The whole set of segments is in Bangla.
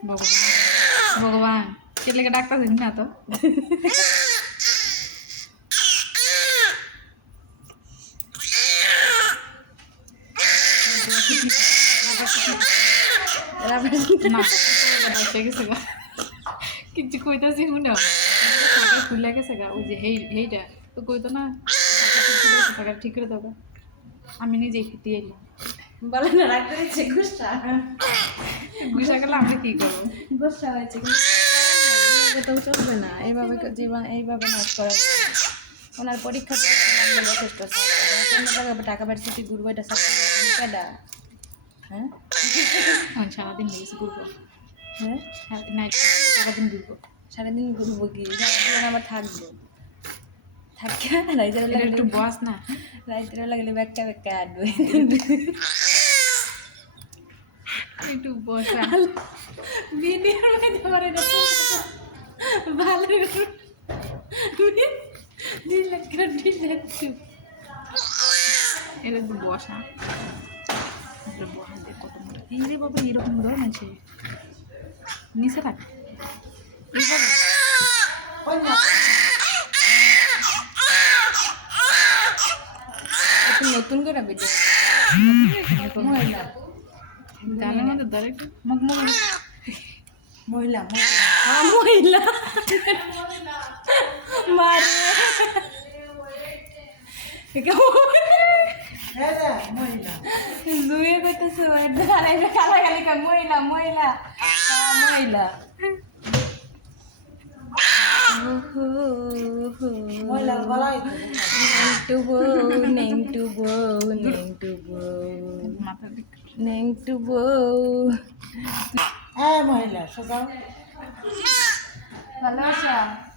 ভগবান ভগবান ছেলেকে ডাক্তার দিন না তো কিছু কইতাছি শুনে খুলে গেছে গা ওই যে এইটা তো কইতো না ঠিক করে দেবো আমি নিজেই খেতে এলাম বলে না রাখতে দিচ্ছে গুসা গুসা গেলে আমরা কি করবো গুসা হয়েছে তো চলবে না এইভাবে জীবন এইভাবে নষ্ট করা যাবে ওনার পরীক্ষা যথেষ্ট টাকা বাড়িতে ঘুরবো এটা কেডা হ্যাঁ সারাদিন গেছি ঘুরবো হ্যাঁ সারাদিন ঘুরবো সারাদিন ঘুরবো কি সারাদিন আবার থাকবো থাকি একটু বস না রাইতের লাগলে ব্যাগটা ব্যাগটা আটবে একটু বসা ভিডিওর মধ্যে আমার এটা ভালো এটা একটু বসা কত মোটা এই রে বাবা এরকম ধরন আছে নিচে থাক নতুন করে ভিডিও গানের মধ্যে ধরে মুখ মুখ মহিলা মহিলা মারে জুয়ে করতেছে কালাকালি মহিলা মহিলা মহিলা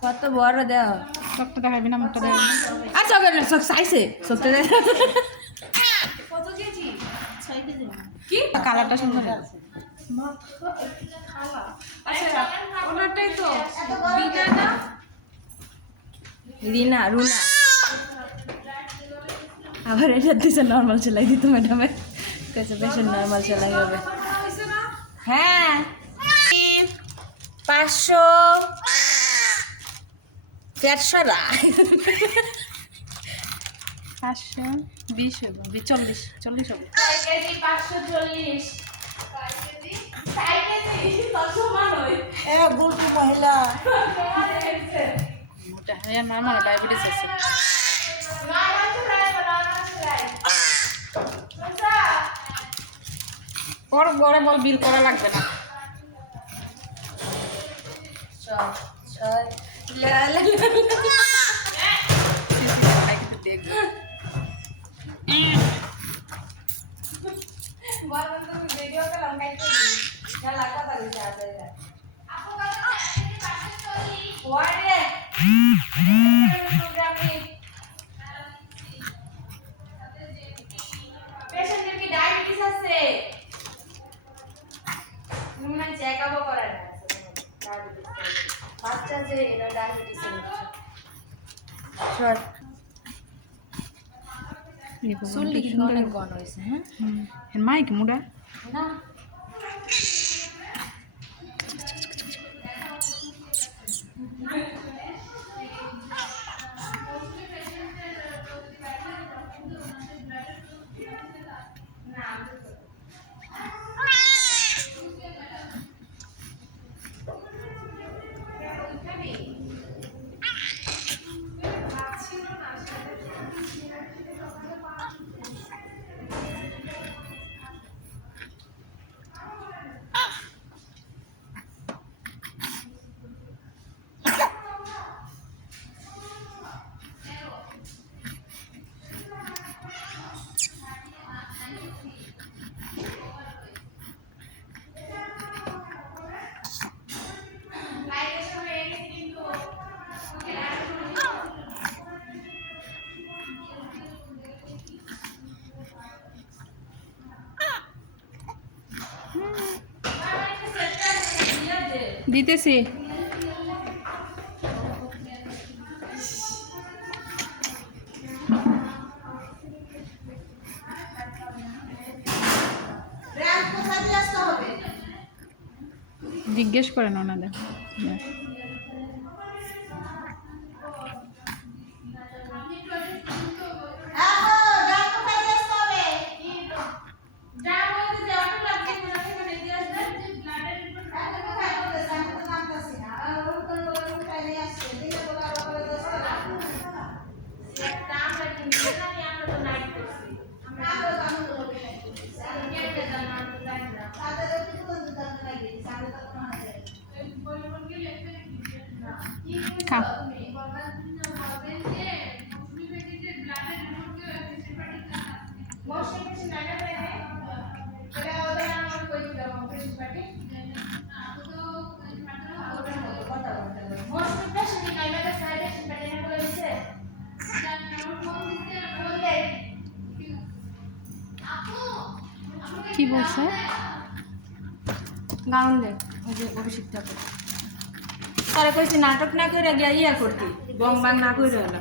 কত বড় দেহ চোখটা দেখাবি না মুখটা দেখাবি না আর চোখের চোখ চাইছে চোখটা কি কালারটা সুন্দর ওনারটাই তো রিনা রুনা আবার এটা দিছে নর্মাল সেলাই দিত ম্যাডামে কাছে বেশ নর্মাল সেলাই হবে হ্যাঁ 500 520 হবে 40 হবে মোটা হ্যাঁ আমার ডায়াবেটিস আছে পর বড় বল বিল করা লাগবে না দেখবো চুলটি কিন্তু অনেক ঘন হয়েছে হ্যাঁ মাইক মুডা না দিতেছি জিজ্ঞেস করেন ওনাদের। খা। কি বলছে? গাউন দে, ওই যে অভিষেক ঠাকুর। তারা কইছে নাটক না করে গিয়া ইয়া করতি, বং বাং না করে হলো।